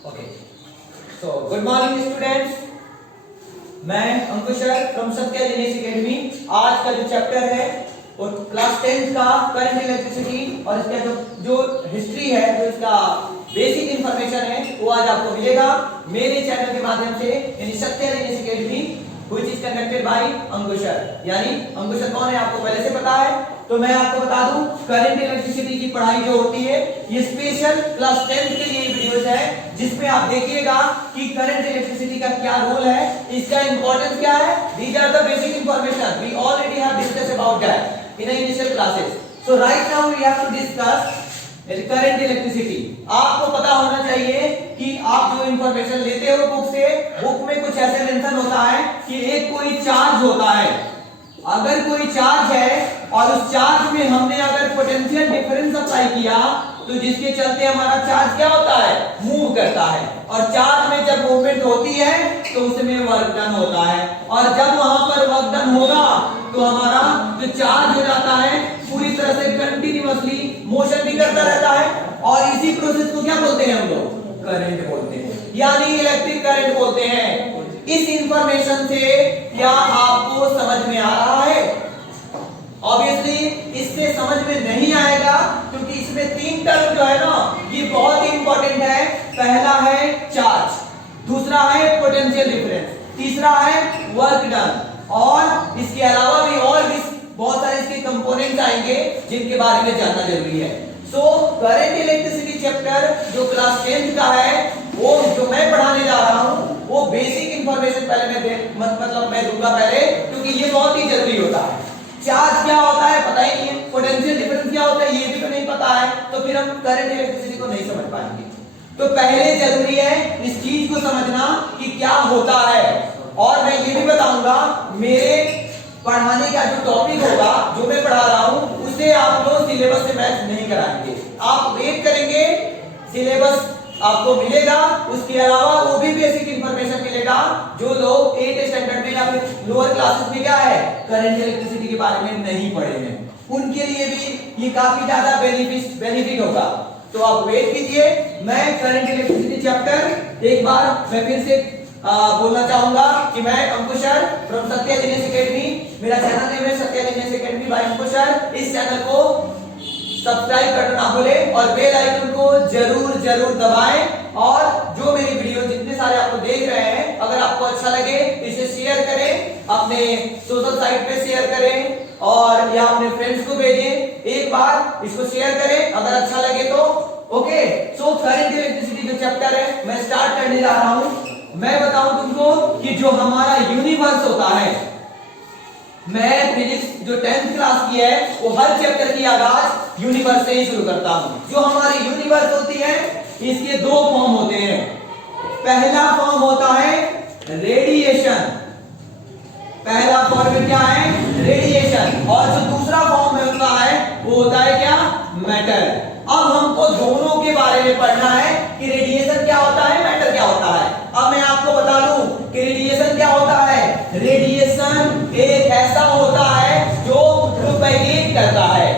Okay, so good morning students, मैं अंकुशर from Satya Dinesh academy. आज का जो चैप्टर है वो क्लास 10th का करंट इलेक्ट्रिसिटी और इसका जो हिस्ट्री है, जो इसका बेसिक इंफॉर्मेशन है वो आज आपको मिलेगा मेरे चैनल के माध्यम से, यानी Satya Dinesh academy which is conducted by अंकुशर। यानी अंकुशर कौन है आपको पहले से पता है, तो मैं आपको बता दूं करंट इलेक्ट्रिसिटी की पढ़ाई जो होती है ये स्पेशल क्लास 10th के लिए वीडियोस है, जिसमें आप देखिएगा कि करंट इलेक्ट्रिसिटी का क्या रोल है, इसका इंपॉर्टेंस क्या है। These are the basic information we already have discuss about that in initial classes. So right now we have to discuss current electricity. आपको पता होना चाहिए कि आप जो इंफॉर्मेशन लेते हो बुक से, बुक में कुछ ऐसे मेंशन होता है कि एक कोई चार्ज होता है। अगर कोई चार्ज है और उस चार्ज में हमने अगर पोटेंशियल डिफरेंस अप्लाई किया तो जिसके चलते हमारा चार्ज क्या होता है, मूव करता है। और चार्ज में जब मूवमेंट होती है तो उसमें वर्क डन होता है, और जब वहां पर वर्क डन होगा तो हमारा जो चार्ज हो जाता है पूरी तरह से कंटिन्यूअसली मोशन भी करता रहता है, और इसी प्रोसेस को क्या बोलते हैं हम लोग, करंट बोलते हैं, यानी इलेक्ट्रिक करंट बोलते हैं। इस इंफॉर्मेशन से क्या आपको समझ में आ रहा है? ऑब्वियसली इससे समझ में नहीं आएगा, क्योंकि इसमें तीन टर्म जो है ना ये बहुत ही इंपॉर्टेंट है। पहला है चार्ज, दूसरा है पोटेंशियल डिफरेंस, तीसरा है वर्क डन, और इसके अलावा भी और भी बहुत सारे इसके कंपोनेंट्स आएंगे जिनके बारे में जानना जरूरी है। सो करंट इलेक्ट्रिसिटी चैप्टर जो क्लास 10th का है, वो जो मैं पढ़ाने जा रहा हूं वो बेसिक इंफॉर्मेशन पहले मैं दूंगा पहले, क्योंकि ये बहुत ही जरूरी होता है। चार्ज क्या होता है पता ही नहीं है, पोटेंशियल डिफरेंस क्या होता है ये भी तो नहीं पता है, तो फिर हम करंट इलेक्ट्रिसिटी को नहीं समझ पाएंगे। तो पहले जरूरी है इस चीज को समझना कि क्या होता है, और मैं ये भी बताऊंगा मेरे पढ़ाने का जो टॉपिक होगा, जो मैं पढ़ा रहा हूं उसे आप लोग सिलेबस से मैच नहीं कराएंगे। आप वेट करेंगे, सिलेबस आपको मिलेगा, उसके अलावा वो भी बेसिक इंफॉर्मेशन मिलेगा जो लोग 8th स्टैंडर्ड में या फिर लोअर क्लासेस में क्या है करंट इलेक्ट्रिसिटी के बारे में नहीं पढ़े हैं, उनके लिए भी ये काफी ज्यादा बेनिफिट होगा। तो आप वेट कीजिए। मैं करंट इलेक्ट्रिसिटी चैप्टर एक बार मैं फिर से बोलना चाहूंगा कि मैं अंकुशर फ्रॉम सत्या दिनेश एकेडमी, मेरा चैनल नेम है सत्या दिनेश एकेडमी बाय अंकुशर। इस चैनल को सब्सक्राइब करना ना भूले और बेल आइकन को जरूर दबाएं, और जो मेरी वीडियो जितने सारे आपको देख रहे हैं अगर आपको अच्छा लगे इसे शेयर करें, अपने सोशल साइट पे शेयर करें, और या अपने फ्रेंड्स को भेजें। एक बार इसको शेयर करें अगर अच्छा लगे तो। ओके, सो करंट इलेक्ट्रिसिटी जो चैप्टर है मैं स्टार्ट करने जा रहा हूं। मैं बताऊं तुमको कि जो हमारा यूनिवर्स होता है, मैं फिजिक्स जो 10th क्लास की है वो हर चैप्टर की आगाज यूनिवर्स से ही शुरू करता हूं। जो हमारी यूनिवर्स होती है इसके दो फॉर्म होते हैं। पहला फॉर्म होता है रेडिएशन, पहला फॉर्म क्या है, रेडिएशन, और जो दूसरा फॉर्म में होता है वो होता है क्या, मैटर। अब हमको दोनों के बारे में पढ़ना है कि रेडिएशन क्या होता है, मैटर क्या होता है। अब मैं आपको बता दूं कि रेडिएशन क्या होता है। रेडिएशन एक ऐसा होता है जो प्रोपेगेट करता है,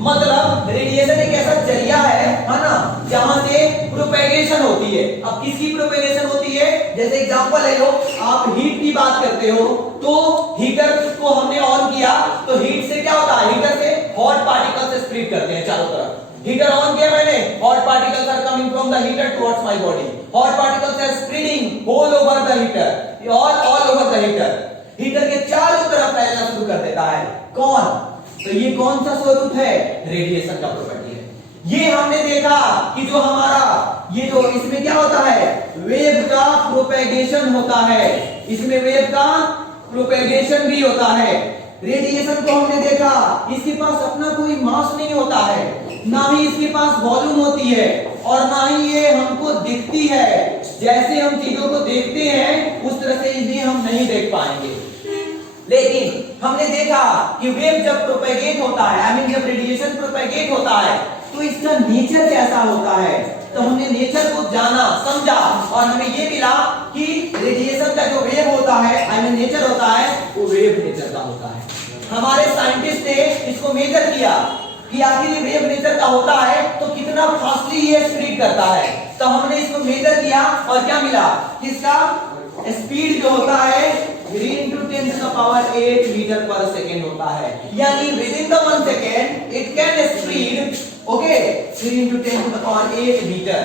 मतलब रेडिएशन एक ऐसा जरिया है ना, जहां से प्रोपेगेशन होती है। अब किसकी प्रोपेगेशन होती है, जैसे एग्जांपल ले लो, आप हीट की बात करते हो तो हीटर को हमने ऑन किया तो हीट से क्या होता है, हीटर से हॉट पार्टिकल्स स्प्रेड करते हैं चारों तरफ। हीटर ऑन किया मैंने, hot particles are coming from the heater towards my body, hot particles are spreading all over the heater, all over the heater. Heater के चारों तरफ फैलना शुरू कर देता है। कौन, तो ये कौन सा स्वरूप है, रेडिएशन का प्रॉपर्टी है। ये हमने देखा कि जो हमारा ये जो इसमें क्या होता है, वेव का प्रोपेगेशन होता है, इसमें वेव का प्रोपेगेशन भी होता है। रेडिएशन को हमने देखा, इसके पास अपना कोई मास नहीं होता है, ना ही इसके पास वॉल्यूम होती है, और ना ही ये हमको दिखती है। जैसे हम चीजों को देखते हैं उस तरह से इन्हें हम नहीं देख पाएंगे। लेकिन हमने देखा कि वेव जब प्रोपेगेट होता है, आई मीन जब रेडिएशन प्रोपेगेट होता है तो इसका नेचर कैसा होता है। तो हमने नेचर को जाना, समझा, और हमें ये मिला कि रेडिएशन का जो वेव होता है, आई मीन नेचर होता है, वो वेव नेचर का होता है। हमारे साइंटिस्ट ने इसको मेजर किया कि आखिर ये वेव नेचर का होता है तो कितना फास्टली ये स्प्रेड करता है। तो हमने इसको मेजर किया और क्या मिला, इसका स्पीड जो होता है 3 into 10 to the power 8 metre पर सेकेंड होता है, यानी within the 1 second it can speed okay 3 into 10 to the power 8 metre.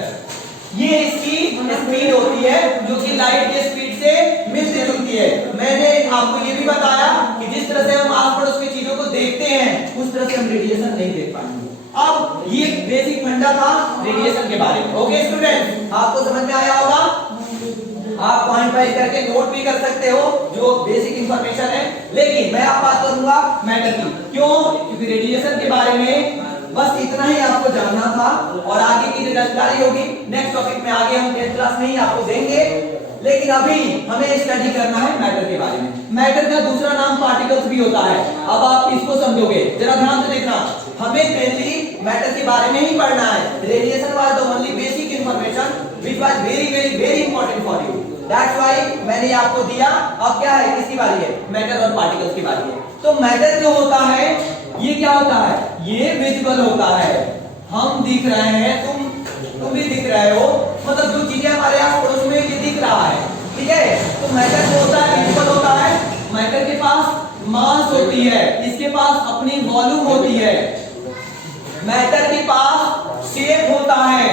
ये इसकी स्पीड होती है जो कि लाइट की स्पीड से मिलती जुलती है। मैंने आपको ये भी बताया कि जिस तरह से हम आस पड़ोस की चीजों को देखते हैं उस तरह से हम रेडिएशन नहीं देख पाएंगे। अब ये बेसिक फंडा था रेडिएशन के बारे में। ओके स्टूडेंट, आपको समझ में आया होगा। आप पॉइंट वाइज करके नोट भी कर सकते हो जो बेसिक इंफॉर्मेशन है, लेकिन मैं आप बात करूंगा मैटर की। क्यों? क्योंकि रेडिएशन के बारे में बस इतना ही आपको जानना था और आगे की जो जानकारी होगी नेक्स्ट टॉपिक में आगे हम 10th क्लास में ही आपको देंगे, लेकिन अभी हमें स्टडी करना है मैटर के बारे में। मैटर का दूसरा नाम पार्टिकल्स भी होता है। अब आप इसको समझोगे, जरा ध्यान से देखना। हमें मेनली मैटर के बारे में ही पढ़ना है। Radiation was the only basic information which was very important for you, that's why मैंने आपको दिया। अब क्या है, किसकी बारी है, मैटर और पार्टिकल्स की बारी है। तो मैटर जो होता है ये क्या होता है, ये विजिबल होता है। हम दिख रहे हैं, तुम भी दिख रहे हो, मतलब जो चीजें हमारे आस पड़ोस में ये दिख रहा है, ठीक है। तो मैटर जो होता है विजिबल होता है। मैटर के पास मास होती है, इसके पास अपनी वॉल्यूम होती है। मैटर के पास शेप होता है,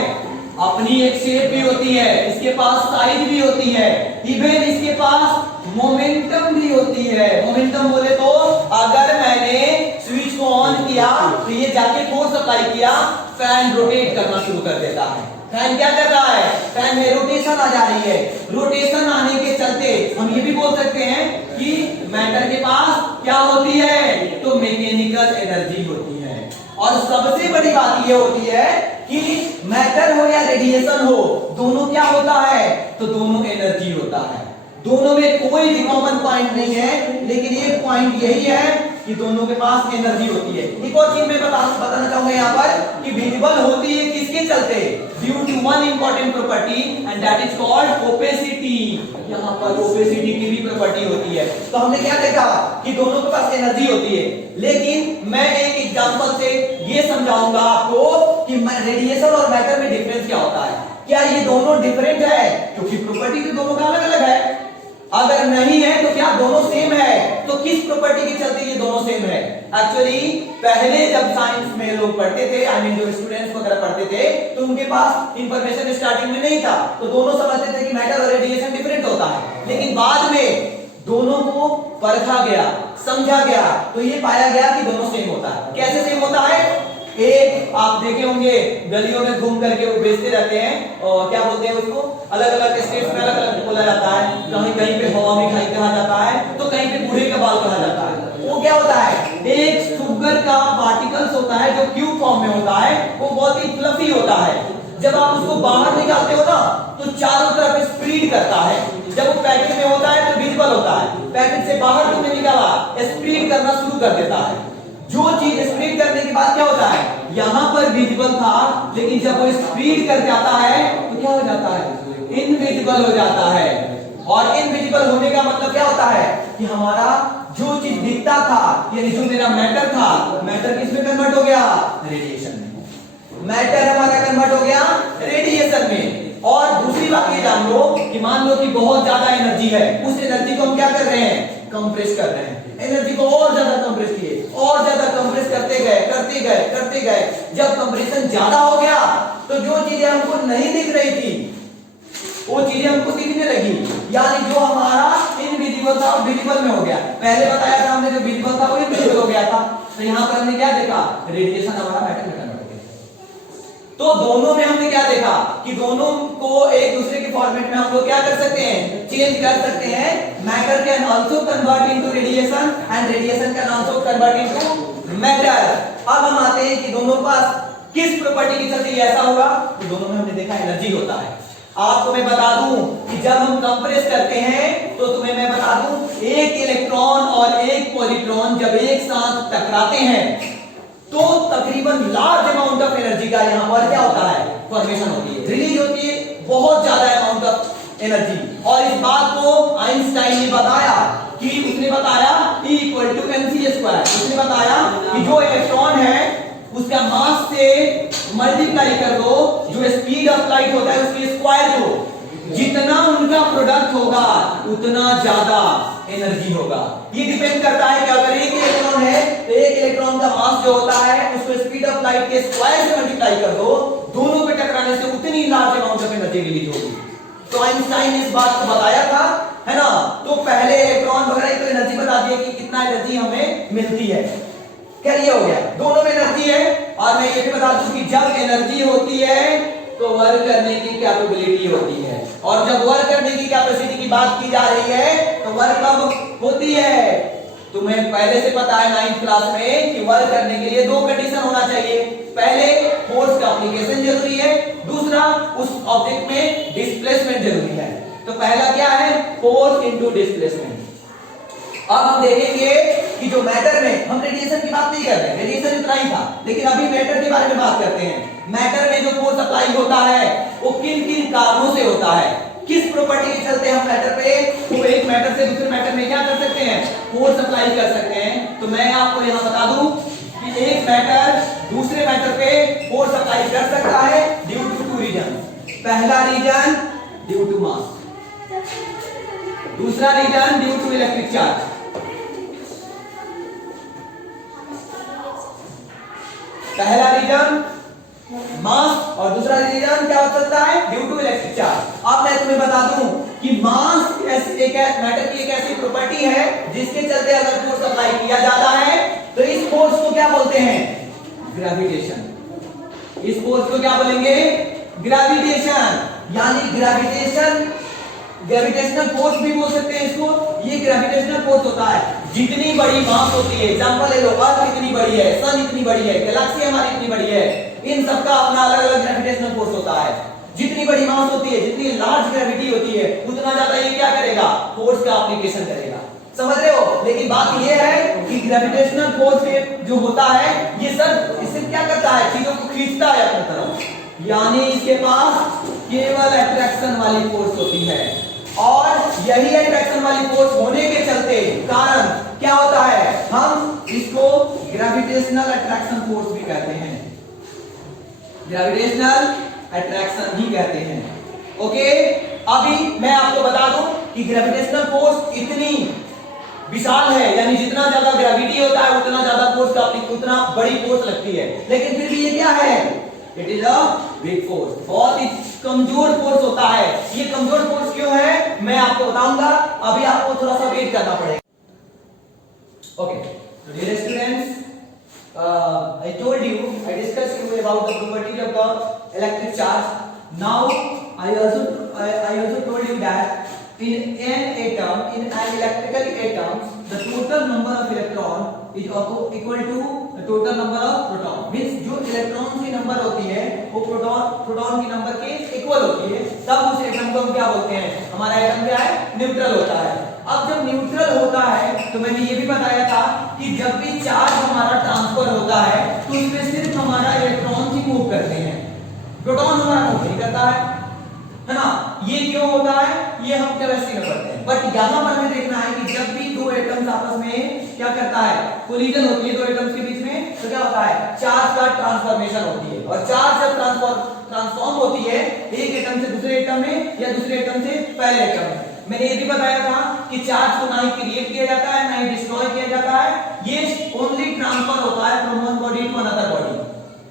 अपनी एक शेप भी होती है, इसके पास साइज भी होती है, इवन इसके पास मोमेंटम भी होती है। मोमेंटम बोले तो अगर मैंने स्विच को ऑन किया तो ये जाके फोर्स अप्लाई किया, फैन रोटेट करना शुरू कर देता है। फैन क्या कर रहा है, फैन में रोटेशन आ जा रही है। रोटेशन आने के चलते हम ये भी बोल सकते हैं कि मैटर के पास क्या होती है, तो मैकेनिकल एनर्जी होती है। और सबसे बड़ी बात ये होती है कि मैटर हो या रेडिएशन हो, दोनों क्या होता है, तो दोनों एनर्जी होता है। दोनों में कोई भी कॉमन पॉइंट नहीं है, लेकिन एक पॉइंट यही है कि दोनों के पास एनर्जी होती है। एक और चीज मैं बताना चाहूंगा यहाँ पर कि विजिबल होती है किसके चलते, due to one important property and that is called opacity. यहाँ पर ओपेसिटी की भी प्रॉपर्टी होती है। तो हमने क्या देखा कि दोनों के पास एनर्जी होती है, लेकिन मैं एक एग्जांपल से ये समझाऊंगा आपको कि रेडिएशन और मैटर में डिफरेंस क्या होता है। क्या ये दोनों डिफरेंट है, क्योंकि प्रॉपर्टी तो दोनों का अलग अलग है। अगर नहीं है तो क्या दोनों सेम है, तो किस प्रॉपर्टी के चलते ये दोनों सेम है। एक्चुअली पहले जब साइंस में लोग पढ़ते थे, आई मीन जो स्टूडेंट्स वगैरह पढ़ते थे, तो उनके पास इंफॉर्मेशन स्टार्टिंग में नहीं था, तो दोनों समझते थे कि मैटर और रेडिएशन डिफरेंट होता है। लेकिन बाद में दोनों को परखा गया, समझा गया, तो ये पाया गया कि दोनों सेम होता है। कैसे सेम होता है, एक आप देखे होंगे गलियों में घूम करके वो बेचते रहते हैं, और क्या बोलते हैं उसको, अलग अलग स्टेट्स में अलग अलग बोला जाता है। कहीं कहीं पे हवा मिठाई कहा जाता है, तो कहीं पे बूढ़े का बाल कहा जाता है। वो क्या होता है, एक शुगर का पार्टिकल्स होता है जो क्यूब फॉर्म में होता है, वो बहुत ही फ्लफी होता है। जब आप उसको बाहर निकालते हो ना तो चारों तरफ स्प्रेड करता है। जब वो पैकेट में होता है तो विजिबल होता है, पैकेट से बाहर तुमने निकाला स्प्रेड करना शुरू कर देता है। जो चीज स्प्रेड करने के बाद क्या होता है, यहां पर विजिबल था, लेकिन जब वो स्प्रेड कर जाता है तो क्या हो जाता है, इनविजिबल हो जाता है। और इनविजिबल होने का मतलब क्या होता है कि हमारा जो चीज दिखता था, यानी जो मेरा मैटर था, मैटर किसमें कन्वर्ट हो गया, रेडिएशन में। मैटर हमारा कन्वर्ट हो गया रेडिएशन में। और दूसरी बात ये जान लो कि मान लो कि बहुत ज्यादा एनर्जी है, उस एनर्जी को हम क्या कर रहे हैं, कंप्रेस कर रहे हैं। एनर्जी को और ज्यादा कंप्रेस किए, और ज्यादा कंप्रेस करते गए। जब कंप्रेशन ज्यादा हो गया तो जो चीजें हमको नहीं दिख रही थी वो चीजें हमको दिखने लगी, यानी जो हमारा इनविजिबल था वो विजिबल में हो गया। पहले बताया था हमने जो विजिबल था वो इनविजिबल हो गया था। तो यहाँ पर हमने क्या देखा, रेडिएशन हमारा मैटर में कन्वर्ट हो गया। तो दोनों में हमने क्या देखा कि दोनों को एक दूसरे के फॉर्मेट में हम लोग क्या कर सकते हैं, चेंज कर सकते हैं। Matter can also convert into radiation and radiation can also convert into matter. अब हम आते हैं कि दोनों के पास किस प्रॉपर्टी के चलते ऐसा होगा, तो दोनों में हमने देखा एनर्जी होता है। आपको मैं बता दूं कि जब हम कंप्रेस करते हैं तो तुम्हें मैं बता दूं, एक इलेक्ट्रॉन और एक पॉजिट्रॉन जब एक साथ टकराते हैं तो तकरीबन लार्ज अमाउंट ऑफ एनर्जी का यहाँ पर क्या होता है, फॉर्मेशन होती है, रिलीज होती है, बहुत ज्यादा अमाउंट ऑफ एनर्जी। और इस बात को आइंस्टाइन ने बताया कि उसने बताया E = mc²। उसने बताया कि जो इलेक्ट्रॉन है उसका मास से मल्टीप्लाई कर दो जो स्पीड ऑफ लाइट होता है उसके स्क्वायर को, जितना उनका प्रोडक्ट होगा उतना ज्यादा एनर्जी होगा। ये डिपेंड करता है कि अगर एक इलेक्ट्रॉन है तो एक इलेक्ट्रॉन का मास जो होता है उसको स्पीड ऑफ लाइट के स्क्वायर से मल्टीप्लाई कर दो, दोनों के टकराने से उतनी large amount of energy release होगी। तो आइंस्टाइन ने इस बात को बताया था, है ना। तो पहले इलेक्ट्रॉन वगैरह तो एनर्जी बता दिया कि कितना एनर्जी हमें मिलती है, क्या हो गया, दोनों में एनर्जी है। और मैं ये भी बता दूं कि जब एनर्जी होती है तो वर्क करने की कैपेबिलिटी होती है, और जब वर्क करने की कैपेसिटी की बात की जा रही है तो वर्क कब होती है। तुम्हें पहले से पता है 9th क्लास में कि वर्क करने के लिए दो कंडीशन होना चाहिए, पहले फोर्स का एप्लीकेशन जरूरी है, दूसरा उस ऑब्जेक्ट में डिस्प्लेसमेंट जरूरी है। तो पहला क्या है, फोर्स इनटू डिस्प्लेसमेंट। अब हम देखेंगे कि जो मैटर में, हम रेडिएशन की बात नहीं कर रहे, रेडिएशन इतना ही था, लेकिन अभी मैटर के बारे में बात करते हैं। मैटर में जो फोर्स अप्लाई होता है वो किन किन कारणों से होता है, किस प्रॉपर्टी के चलते हम मैटर पे, वो एक मैटर से दूसरे मैटर में क्या कर सकते हैं, फोर्स अप्लाई कर सकते हैं। तो मैं आपको यहां बता दूं कि एक मैटर दूसरे मैटर पे फोर्स अप्लाई कर सकता है ड्यू टू टू रीजन। पहला रीजन ड्यू टू मास, दूसरा reason due to electric charge. पहला रीजन मास और दूसरा रीजन क्या हो सकता है, ड्यू टू इलेक्ट्रिक चार्ज। अब मैं तुम्हें बता दूं कि मास एक मैटर की एक ऐसी प्रॉपर्टी है जिसके चलते अगर फोर्स अप्लाई किया जाता है तो इस फोर्स को क्या बोलते हैं, ग्रेविटेशन। इस फोर्स को क्या बोलेंगे, ग्रेविटेशन। यानी ग्रेविटेशनल फोर्स भी बोल सकते हैं इसको। ये ग्रेविटेशनल फोर्स होता है, जितनी बड़ी मास होती है, एग्जांपल ले लो, अर्थ इतनी बड़ी है, सन इतनी बड़ी है, गैलेक्सी हमारी इतनी बड़ी है, इन सबका अपना अलग अलग ग्रेविटेशनल फोर्स होता है। जितनी बड़ी मास होती है, जितनी लार्ज ग्रेविटी होती है, उतना ज्यादा ये क्या करेगा, फोर्स का एप्लीकेशन करेगा। समझ रहे हो। लेकिन बात ये है कि ग्रेविटेशनल फोर्स जो होता है ये सर इससे क्या करता है, चीजों को खींचता है अपनी तरफ, यानी इसके पास केवल अट्रैक्शन वाली फोर्स होती है। और यही अट्रैक्शन वाली फोर्स होने के चलते कारण क्या होता है, हम इसको ग्रेविटेशनल अट्रैक्शन फोर्स भी कहते हैं, ग्रेविटेशनल अट्रैक्शन ही कहते हैं। ओके, अभी मैं आपको बता दूं कि ग्रेविटेशनल फोर्स इतनी विशाल है, यानी जितना ज्यादा ग्रेविटी होता है उतना ज्यादा फोर्स का उतना बड़ी फोर्स लगती है, लेकिन फिर भी ये क्या है, it is a weak force, बहुत ही कमजोर फोर्स होता है। ये कमजोर फोर्स क्यों है मैं आपको बताऊंगा, अभी आपको थोड़ा सा वेट करना पड़ेगा। ओके, तो dear students, I told you, I discussed you about the properties of the electric charge. Now I also told you that in an atom, in an electrical atom, the total number of electron is equal to the total number of proton. Means जो electron की number होती है वो proton की number के equal होती है, तब उस एटम को हम क्या बोलते हैं, हमारा एटम क्या है, न्यूट्रल होता है। अब जब न्यूट्रल होता है तो मैंने ये भी बताया था कि जब भी चार्ज हमारा ट्रांसफर होता है तो उसमें सिर्फ हमारा इलेक्ट्रॉन ही मूव करते हैं, प्रोटॉन हमारा मूव नहीं करता है ना। ये क्यों होता है, ये हम केमिस्ट्री में पढ़ते हैं। बट यहां पर हमें देखना है कि जब भी दो एटम्स आपस में क्या करता है, कोलिजन होती है दो एटम्स के बीच में, तो क्या होता है, चार्ज का ट्रांसफॉर्मेशन होती है। और चार्ज जब ट्रांसफॉर्म होती है एक एटम से दूसरे एटम में या दूसरे एटम से पहले एटम में, मैंने ये भी बताया था कि चार्ज को ना ही क्रिएट किया जाता है ना ही डिस्ट्रॉय किया जाता है, ये ओनली ट्रांसफर होता है from one body to another body.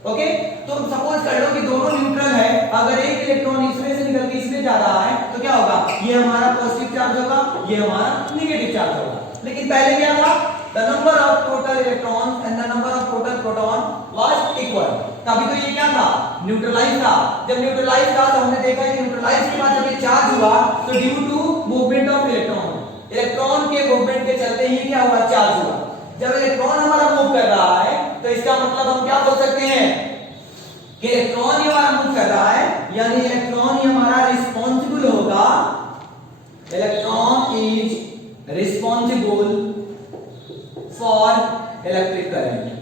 Okay, तो सपोज कर लो कि दोनों न्यूट्रल है, अगर एक इलेक्ट्रॉन इसमें से निकल के इसमें जा रहा है तो क्या होगा, ये हमारा पॉजिटिव चार्ज होगा, ये हमारा नेगेटिव चार्ज होगा। लेकिन पहले क्या था, the number of total electrons and the number of total proton was equal. तभी तो ये क्या था, न्यूट्रलाइज था। जब न्यूट्रलाइज था तो हमने देखा कि न्यूट्रलाइज के बाद जब ये चार्ज हुआ तो due to movement of electron, electron के मूवमेंट के चलते ही क्या हुआ, चार्ज हुआ। जब इलेक्ट्रॉन हमारा मूव कर रहा है तो इसका मतलब हम क्या बोल सकते हैं कि इलेक्ट्रॉन ही हमारा मूव कर रहा है, यानी इलेक्ट्रॉन ही हमारा रिस्पॉन्सिबल होगा, electron is responsible for electric current.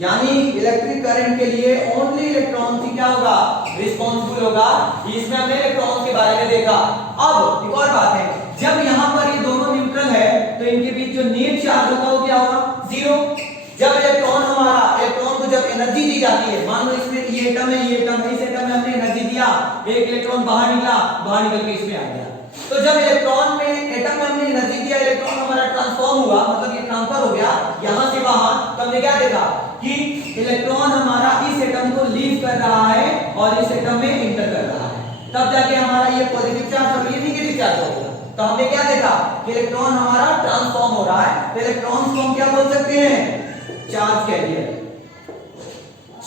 यानी इलेक्ट्रिक करंट के लिए ओनली इलेक्ट्रॉन ही क्या होगा, रिस्पॉन्सिबल होगा। इसमें हमने इलेक्ट्रॉन के बारे में देखा। अब एक और बात है, जब यहां पर ये दोनों न्यूट्रल है तो इनके बीच जो नेट चार्ज होगा वो क्या होगा, जीरो। जब इलेक्ट्रॉन को जब एनर्जी दी जाती है। मान लो इसमें ये एटम है, ये एटम है, इस एटम में हमने एनर्जी दिया, एक इलेक्ट्रॉन बाहर निकला, बाहर निकल के इसमें आ गया। तो जब इलेक्ट्रॉन में एटम में हमने एनर्जी दिया, इलेक्ट्रॉन हमारा ट्रांसफॉर्म हुआ, मतलब ये ट्रांसफर हो गया यहां से वहां, तो हमने क्या देखा कि इलेक्ट्रॉन हमारा इस एटम को लीव कर रहा है और इस एटम में इंटर कर रहा है, तब जाके हमारा ये पॉजिटिव चार्ज और ये नेगेटिव चार्ज हो गया। तो हमने क्या देखा कि इलेक्ट्रॉन हमारा ट्रांसफॉर्म हो रहा है। तो इलेक्ट्रॉन्स को हम क्या बोल सकते हैं? Charge carrier.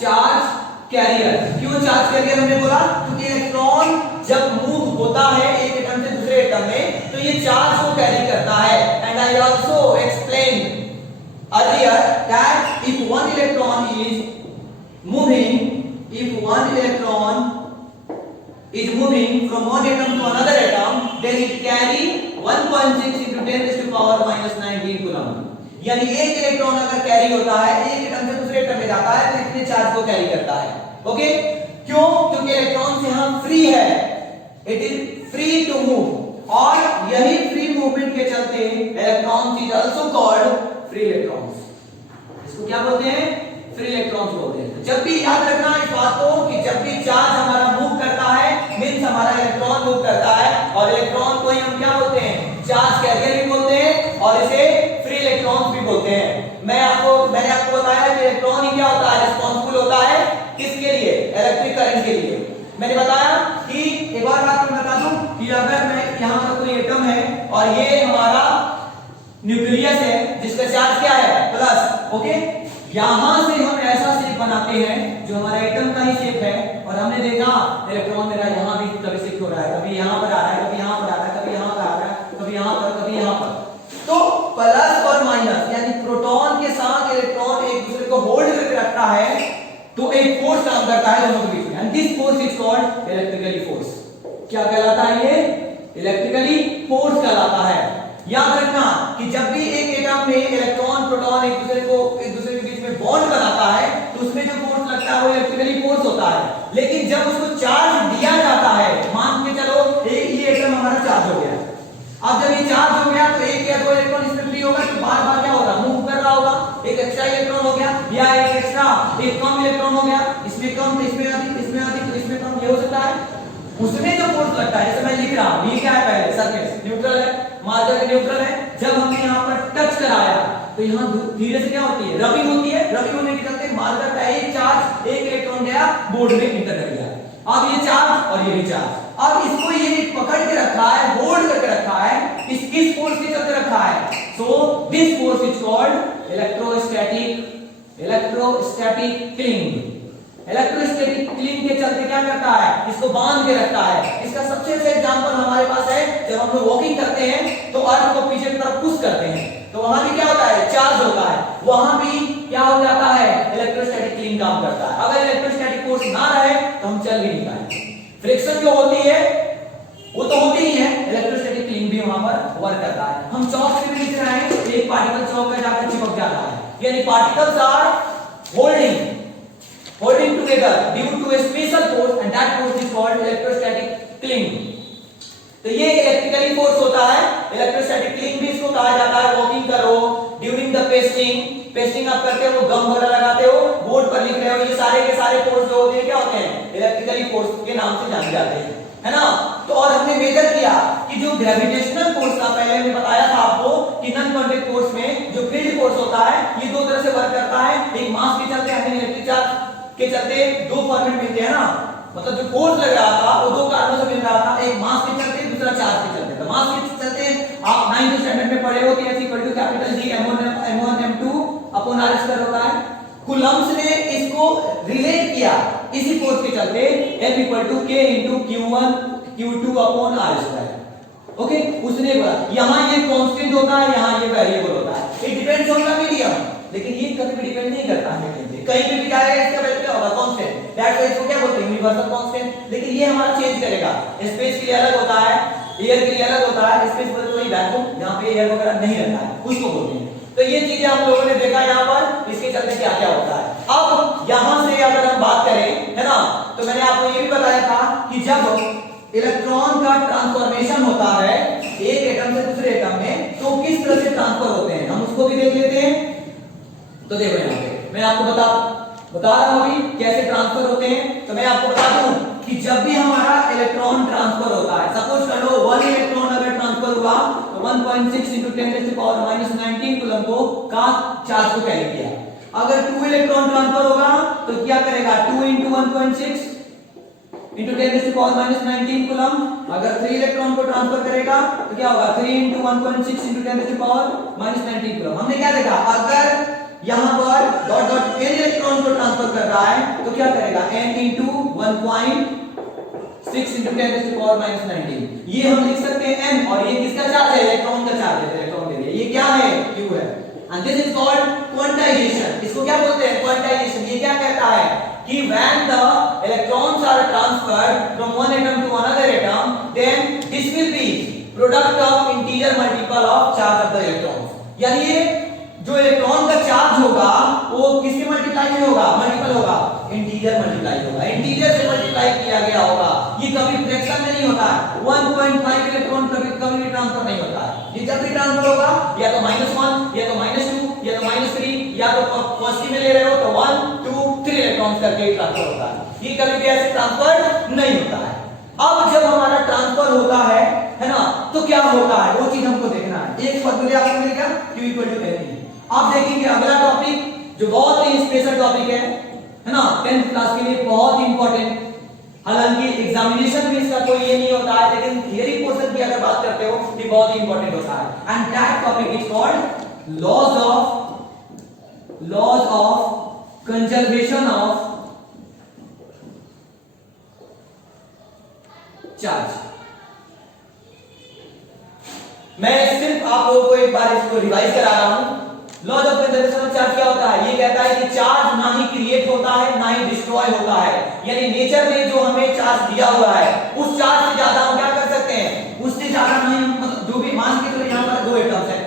Charge carrier. क्यों चार्ज कैरियर हमने बोला? क्योंकि इलेक्ट्रॉन जब मूव होता है एक एटम से दूसरे एटम में तो ये चार्ज को कैरी करता है। And I also explain earlier that if one electron is moving from one atom to another atom, then it carry 1.6 into 10 raised to power minus 19 coulomb। यानी एक इलेक्ट्रॉन अगर कैरी होता है एक एटम से दूसरे एटम में जाता है तो इतने चार्ज को कैरी करता है। ओके, क्यों? क्योंकि इलेक्ट्रॉन से हम फ्री है, it is free to move, और यही फ्री मूवमेंट के चलते electron is also called free electrons. इसको क्या बोलते हैं? फ्री इलेक्ट्रॉन्स बोलते हैं। जब भी याद रखना इस बात को कि जब भी चार्ज हमारा मूव करता है मींस हमारा इलेक्ट्रॉन मूव करता है, और इलेक्ट्रॉन को ही हम क्या बोलते हैं? चार्ज कैरियर भी बोलते हैं और इसे फ्री इलेक्ट्रॉन्स भी बोलते हैं। मैंने आपको बताया कि इलेक्ट्रॉन ही क्या होता है? रिस्पांसिबल होता है किसके लिए? इलेक्ट्रिक करंट के लिए। मैंने बताया कि एक और बात मैं बता दूं कि अगर मैं यहां पर कोई एटम है और ये हमारा न्यूक्लियस है जिसका चार्ज क्या है? प्लस। ओके, यहां से हम ऐसा शेप बनाते हैं जो हमारा एटम का ही शेप है, और हमने देखा इलेक्ट्रॉन मेरा यहां भी कभी शिफ्ट हो रहा है, कभी यहां पर आ रहा है, कभी यहां पर आ रहा है, कभी यहां पर आ रहा है, कभी यहां पर, कभी यहां पर। तो प्लस और माइनस यानी प्रोटॉन के साथ इलेक्ट्रॉन एक दूसरे को होल्ड करके रखता है, तो एक फोर्स काम करता है दोनों के बीच में, and this force is called electrically force. क्या कहलाता है ये? इलेक्ट्रिकली फोर्स कहलाता है। याद रखना कि जब भी एक एटम में इलेक्ट्रॉन प्रोटॉन एक दूसरे के बीच में बॉन्ड बनाता है तो उसमें जो फोर्स लगता है वो इलेक्ट्रिकली फोर्स होता है। लेकिन जब उसको चार्ज दिया जाता है, मान के चलो ये एटम हमारा चार्ज हो गया, अब जब ये चार्ज हो गया तो एक या दो इलेक्ट्रॉन इसमें फ्री होगा तो बार बार क्या होगा? मूव कर रहा होगा, एक एक्स्ट्रा इलेक्ट्रॉन हो गया या एक कम इलेक्ट्रॉन हो गया, इसमें कम तो इसमें अधिक, इसमें अधिक तो इसमें कम, ये हो सकता है। उसमें जो फोर्स लगता है, जैसे मैं लिख रहा हूं, ये क्या है? पहले सरफेस न्यूट्रल है, मार्कर न्यूट्रल है, जब हमने यहाँ पर टच कराया तो यहाँ धीरे से क्या होती है? रबिंग होती है। रबिंग होने के चलते मार्कर का एक चार्ज, एक इलेक्ट्रॉन गया बोर्ड में इंटर कर गया। अब ये चार्ज और ये भी चार्ज, अब इसको ये पकड़ के रखा है, होल्ड करके रखा है, किस फोर्स के चलते रखा है? So this force is called electrostatic cling. Electrostatic cling के चलते क्या करता है? इसको बांध के रखता है। इसका सबसे अच्छा एग्जांपल हमारे पास है, जब हम लोग वॉकिंग करते हैं तो अर्थ को पीछे की तरफ पुश करते हैं तो वहां भी क्या होता है? चार्ज होता है, वहां भी क्या हो जाता है? इलेक्ट्रोस्टैटिक क्लिंग काम करता है। अगर इलेक्ट्रोस्टैटिक फोर्स ना रहे तो हम चल भी नहीं पाएंगे। फ्रिक्शन जो होती है वो तो होती ही है, इलेक्ट्रोस्टैटिक क्लिंग भी वहां पर वर्क करता है। हम चौक से भी लिख रहे हैं, एक पार्टिकल चौक पे जाकर चिपक जाता है, यानी particles are holding together due to a special force and that force is called electrostatic cling। तो ये इलेक्ट्रिकली फोर्स होता है। इलेक्ट्रोस्टैटिक क्लिंग भी इसको कहा जाता है। वॉकिंग करो, ड्यूरिंग द पेस्टिंग आप करते हो, गम वगैरह लगाते हो, बोर्ड पर लिख रहे हो, ये सारे के सारे फोर्स जो होते हैं क्या होते हैं? इलेक्ट्रिकली फोर्स के नाम से जाने जाते हैं, है ना। तो और हमने मेजर किया कि जो ग्रेविटेशनल फोर्स था, पहले हमने बताया था आपको कि नॉन कांटेक्ट फोर्स में जो फील्ड फोर्स होता है ये दो तरह से वर्क करता है। एक मास के चलते हमें इलेक्ट्रिक चार्ज के चलते दो फॉर्मेट मिलते हैं ना, मतलब जो फोर्स लग रहा था वो दो कारणों से मिल रहा था, एक मास के चलते, दूसरा चार्ज के चलते। तो मास के चलते आप 9th स्टैंडर्ड में पढ़े हो कि F equal to capital G m1 m2 upon r square होता है। कूलम्ब्स ने इसको रिलेट किया इसी फोर्स के चलते, F equal to k into q1 q2 upon r square. Okay, उसने बोला यहां ये कांस्टेंट होता है, यहां ये वेरिएबल होता है, it depends on the medium. लेकिन ये कभी भी डिपेंड नहीं करता है मीडियम पे, कहीं पे भी जाएगा इसका वैल्यू क्या होगा? कांस्टेंट। दैट मींस इसको क्या बोलते हैं? Universal constant. लेकिन ये हमारा चेंज करेगा, स्पेस के लिए अलग होता है, एयर के लिए अलग होता है। स्पेस बोलते तो वैक्यूम, जहां पे एयर वगैरह नहीं रहता है उसको बोलते हैं। तो ये चीजें हम लोगों ने देखा यहाँ पर, इसके चलते क्या क्या होता है। अब यहां से अगर हम बात करें, है ना, तो मैंने आपको ये भी बताया था कि जब इलेक्ट्रॉन का ट्रांसफॉर्मेशन होता है एक एटम से दूसरे एटम में तो किस तरह से ट्रांसफर होते हैं, हम उसको भी देख लेते हैं। तो देखो यहाँ पे मैं आपको बता बता रहा हूं अभी कैसे ट्रांसफर होते हैं। तो मैं आपको बता दूं कि जब भी हमारा इलेक्ट्रॉन ट्रांसफर होता है, सपोज कर लो 1 इलेक्ट्रॉन अगर ट्रांसफर हुआ तो 1.6 × 10⁻⁻19 कूलम का चार्ज को कैरी किया। अगर 2 इलेक्ट्रॉन ट्रांसफर होगा तो क्या करेगा, 2 × 1.6 × 10⁻⁻19 कूलम। अगर 3 इलेक्ट्रॉन को ट्रांसफर करेगा तो क्या होगा, 3 × 1.6 × 10⁻⁻19 कूलम। हमने क्या देखा, अगर यहां पर डॉट डॉट n इलेक्ट्रॉन को ट्रांसफर कर रहा है तो क्या करेगा, n × 1.6 × 10⁻⁻19। ये हम लिख सकते हैं n, और ये किसका चार्ज है, इलेक्ट्रॉन का चार्ज है, इलेक्ट्रॉन के लिए ये क्या है, q है। And this is called quantization. इसको क्या बोलते हैं, क्वांटाइजेशन। ये क्या कहता है कि when the electrons are transferred from one atom to another atom, then this will be product of integer multiple of charge of the electrons। यानी ये जो इलेक्ट्रॉन का चार्ज होगा वो किसके मल्टीप्लाई में होगा, मल्टीपल होगा, इंटीजर मल्टीप्लाई होगा, इंटीजर से मल्टीप्लाई किया गया होगा। ये कभी फ्रैक्शन में नहीं होता है। 1.5 इलेक्ट्रॉन कभी कभी भी ट्रांसफर नहीं होता है। ये जब भी ट्रांसफर होगा या तो -1 या तो -2 या तो -3 या तो पॉजिटिव में ले रहे हो तो 1 2 3 इलेक्ट्रॉन्स करके ट्रांसफर होता है। ये कभी भी ऐसे ट्रांसफर नहीं होता है। अब जब हमारा ट्रांसफर होता है ना, तो क्या होता है वो चीज हमको देखना है। एक फॉर्मूला आपको मिल गया, Q = N। आप देखेंगे अगला टॉपिक जो बहुत ही स्पेशल टॉपिक है ना, 10th क्लास के लिए बहुत इंपॉर्टेंट। हालांकि एग्जामिनेशन में इसका कोई ये नहीं होता है, लेकिन थियरी पोर्शन की अगर बात करते हो ये बहुत ही इंपॉर्टेंट होता है। And that topic is called laws of conservation of charge. मैं सिर्फ आप लोगों को एक बार इसको रिवाइज करा रहा हूं। Laws of conservation of charge क्या होता है, ये कहता है कि चार्ज ना ही क्रिएट होता है ना ही डिस्ट्रॉय होता है। यानी नेचर ने जो हमें चार्ज दिया हुआ है उस चार्ज से ज्यादा हम क्या कर सकते हैं, उससे ज्यादा नहीं, मतलब जो भी मान के चलो यहां पर 2 एटम्स है,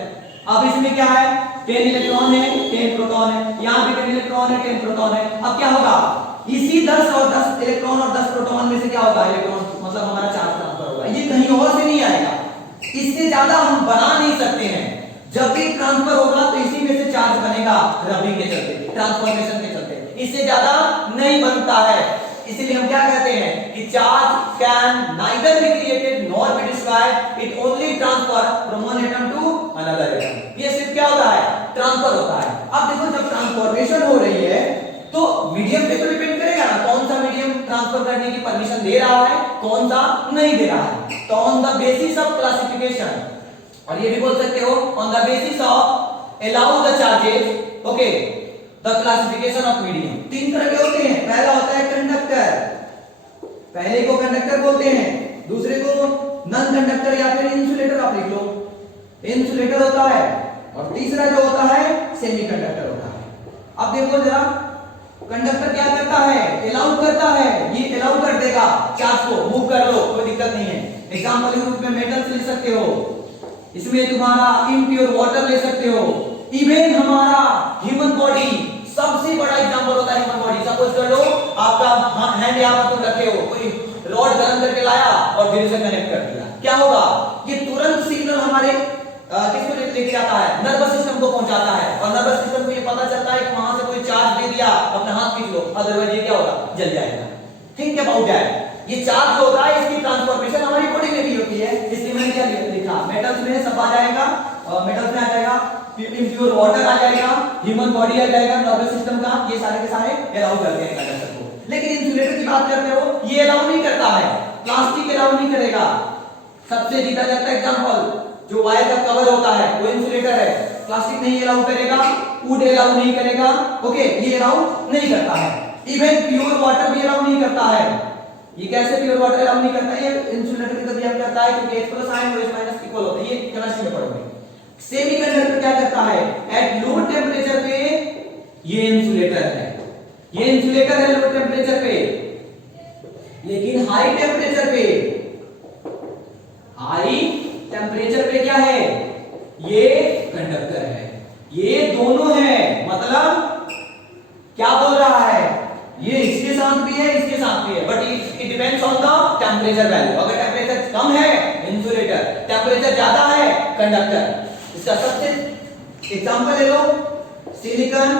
अब इसमें क्या है 10 इलेक्ट्रॉन है 10 प्रोटॉन है, यहां भी 10 इलेक्ट्रॉन है 10 प्रोटॉन है। अब क्या होगा, इसी 10 और 10 इलेक्ट्रॉन और 10 प्रोटॉन में से क्या होगा, इलेक्ट्रॉन मतलब हमारा चार्ज ट्रांसफर होगा। ये कहीं और से नहीं आएगा, इससे ज्यादा हम बना नहीं सकते हैं। जब भी ट्रांसफर होगा तो इसी में से चार्ज बनेगा, रबिंग के चलते, ट्रांसफॉर्मेशन के चलते, इससे ज्यादा नहीं बनता है। इसीलिए हम क्या कहते हैं कि charge can neither be created nor be destroyed, it only transfer from one atom to another atom. ये सिर्फ क्या होता है, ट्रांसफर होता है। अब देखो जब ट्रांसफॉर्मेशन हो रही है तो मीडियम पे तो डिपेंड करेगा ना, कौन सा मीडियम ट्रांसफर करने की परमिशन दे रहा है, कौन सा नहीं दे रहा है। तो on the basis of classification, और ये भी बोल सकते हो on the basis of allow the charges, okay, the classification of medium. 3 तरह के होते हैं। पहला होता है कंडक्टर, पहले को कंडक्टर बोलते हैं, दूसरे को नॉन कंडक्टर या फिर इंसुलेटर आप लिख लो, इंसुलेटर होता है, और तीसरा जो होता है सेमीकंडक्टर होता है। अब देखो जरा, कंडक्टर क्या करता है, अलाउ करता है, ये अलाउ कर देगा चार्ज को, मूव कर लो, कोई दिक्कत नहीं है। एग्जांपल के रूप में मेटल्स ले सकते हो, इसमें तुम्हारा इम्प्योर वाटर ले सकते हो, इवन हमारा ह्यूमन बॉडी सबसे बड़ा एग्जांपल होता है ह्यूमन बॉडी। सपोज कर लो आपका हैंड यहां पर तुम रखे हो, कोई रॉड गर्म करके लाया और फिर उसे कनेक्ट कर दिया, क्या होगा, ये तुरंत सिग्नल हमारे किसको लेके जाता है, नर्वस सिस्टम को पहुंचाता है, और नर्वस सिस्टम को ये पता चलता है कि वहां से कोई चार्ज दे दिया, अपना हाथ खींच लो, अदरवाइज ये क्या होगा, जल जाएगा। Think about that. ये चार्ज होता है, इसकी ट्रांसफॉर्मेशन हमारी बॉडी में भी होती है। इसलिए मैंने क्या लिखा, मेटल्स में सब आ जाएगा, मेटल्स में आ जाएगा, इम्प्योर वाटर आ जाएगा, ह्यूमन बॉडी आ जाएगा, नर्वस सिस्टम का, ये सारे के सारे अलाउ करते हैं कंडक्टर को। लेकिन इंसुलेटर की बात करते हो, ये अलाउ नहीं करता है, प्लास्टिक अलाउ नहीं करेगा। सबसे जीता जाता एग्जांपल जो वायर का कवर होता है वो इंसुलेटर है, प्लास्टिक नहीं अलाउ करेगा, वुड अलाउ नहीं करेगा, ओके, ये अलाउ नहीं करता है। इवन प्योर वाटर भी अलाउ नहीं करता है। ये कैसे प्योर वाटर अलाउ नहीं करता है, ये इंसुलेटर की तरह करता है, क्योंकि H+ आयन और H- इक्वल होते हैं, ये केमिस्ट्री में पढ़ोगे। सेमीकंडक्टर क्या करता है, एट लो टेम्परेचर पे ये इंसुलेटर है, ये इंसुलेटर है लो टेम्परेचर पे, लेकिन हाई टेम्परेचर पे, हाई टेम्परेचर पे क्या है, ये कंडक्टर है। ये दोनों है, मतलब क्या बोल रहा है, ये इसके साथ भी है इसके साथ भी है, but it depends on the temperature value. अगर टेम्परेचर कम है इंसुलेटर, टेम्परेचर ज्यादा है कंडक्टर। इसका सबसे एग्जांपल ले लो, सिलिकॉन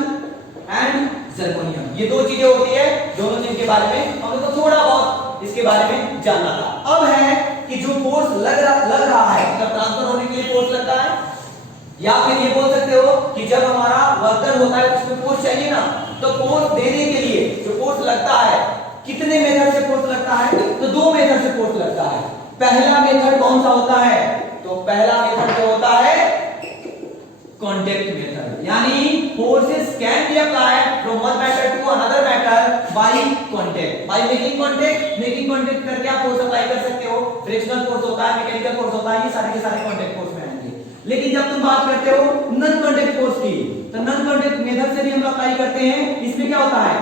एंड जर्कोनियम। ये दो चीजें होती है, दोनों चीज के बारे में हम लोग को थोड़ा बहुत इसके बारे में जानना था। अब है कि जो फोर्स लग रहा है, मतलब ट्रांसफर होने के लिए फोर्स लगता है, या फिर ये बोल सकते हो कि जब हमारा वर्तन होता है उसमें फोर्स चाहिए ना, तो फोर्स देने के लिए जो फोर्स लगता है, कितने मेथड से फोर्स लगता है? तो दो मेथड से फोर्स लगता है। पहला मेथड कौन सा होता है? तो पहला मेथड जो होता है कांटेक्ट मेथड, यानी forces can be applied from one matter to another matter by contact, by making contact. Making contact करके आप फोर्स अप्लाई कर सकते हो। फ्रिक्शनल फोर्स होता है, मैकेनिकल फोर्स होता है, ये सारे के सारे कांटेक्ट फोर्स में आएंगे। लेकिन जब तुम बात करते हो नॉन कांटेक्ट फोर्स की, तो नॉन कांटेक्ट मेथड से भी हम अप्लाई करते हैं। इसमें क्या होता है?